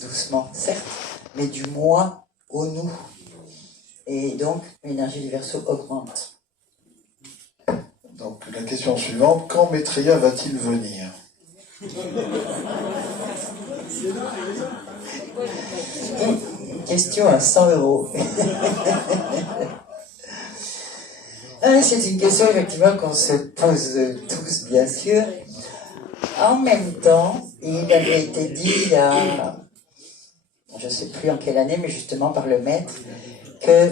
doucement, certes, mais du moi au nous. Et donc, l'énergie du Verseau augmente. Donc, la question suivante, quand Maitreya va-t-il venir? Une question à 100 €. C'est une question effectivement qu'on se pose tous, bien sûr. En même temps, il avait été dit il y a, je ne sais plus en quelle année, mais justement par le maître, que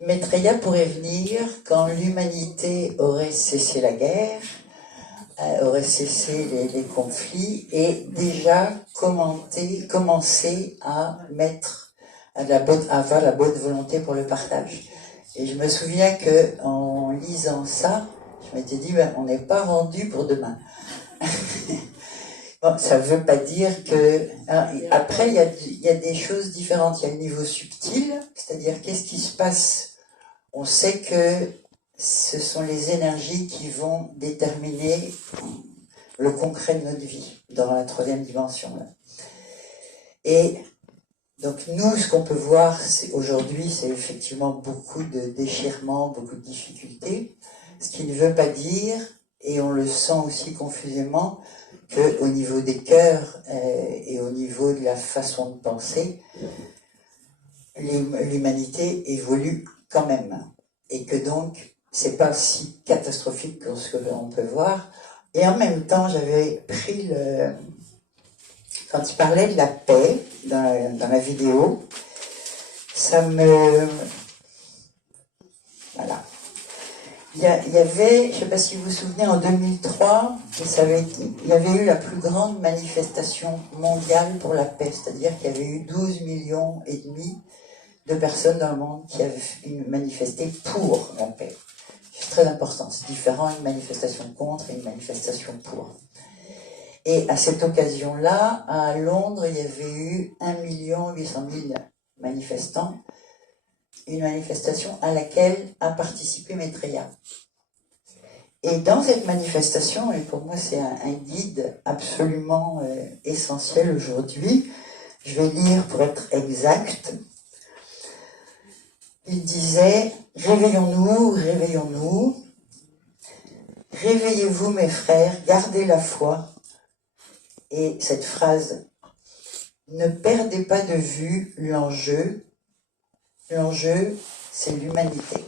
Maitreya pourrait venir quand l'humanité aurait cessé la guerre, aurait cessé les conflits et déjà commencé à avoir la bonne volonté pour le partage. Et je me souviens que en lisant ça, je m'étais dit, on n'est pas rendu pour demain. Bon, ça ne veut pas dire que... Après, il y a des choses différentes. Il y a le niveau subtil, c'est-à-dire qu'est-ce qui se passe. On sait que ce sont les énergies qui vont déterminer le concret de notre vie dans la 3e dimension. Là. Et donc nous, ce qu'on peut voir aujourd'hui, c'est effectivement beaucoup de déchirements, beaucoup de difficultés, ce qui ne veut pas dire, et on le sent aussi confusément, qu'au niveau des cœurs et au niveau de la façon de penser, l'humanité évolue quand même. Et que donc, c'est pas si catastrophique que ce que l'on peut voir. Et en même temps, j'avais pris quand il parlait de la paix dans la vidéo, ça me... Voilà. Il y avait, je ne sais pas si vous vous souvenez, en 2003, il y avait eu la plus grande manifestation mondiale pour la paix, c'est-à-dire qu'il y avait eu 12,5 millions de personnes dans le monde qui avaient manifesté pour la paix. C'est très important, c'est différent une manifestation contre et une manifestation pour. Et à cette occasion-là, à Londres, il y avait eu 1,8 million manifestants, une manifestation à laquelle a participé Maitreya. Et dans cette manifestation, et pour moi c'est un guide absolument essentiel aujourd'hui, je vais lire pour être exact, il disait « Réveillons-nous, réveillons-nous, réveillez-vous mes frères, gardez la foi ». Et cette phrase, ne perdez pas de vue l'enjeu. L'enjeu, c'est l'humanité.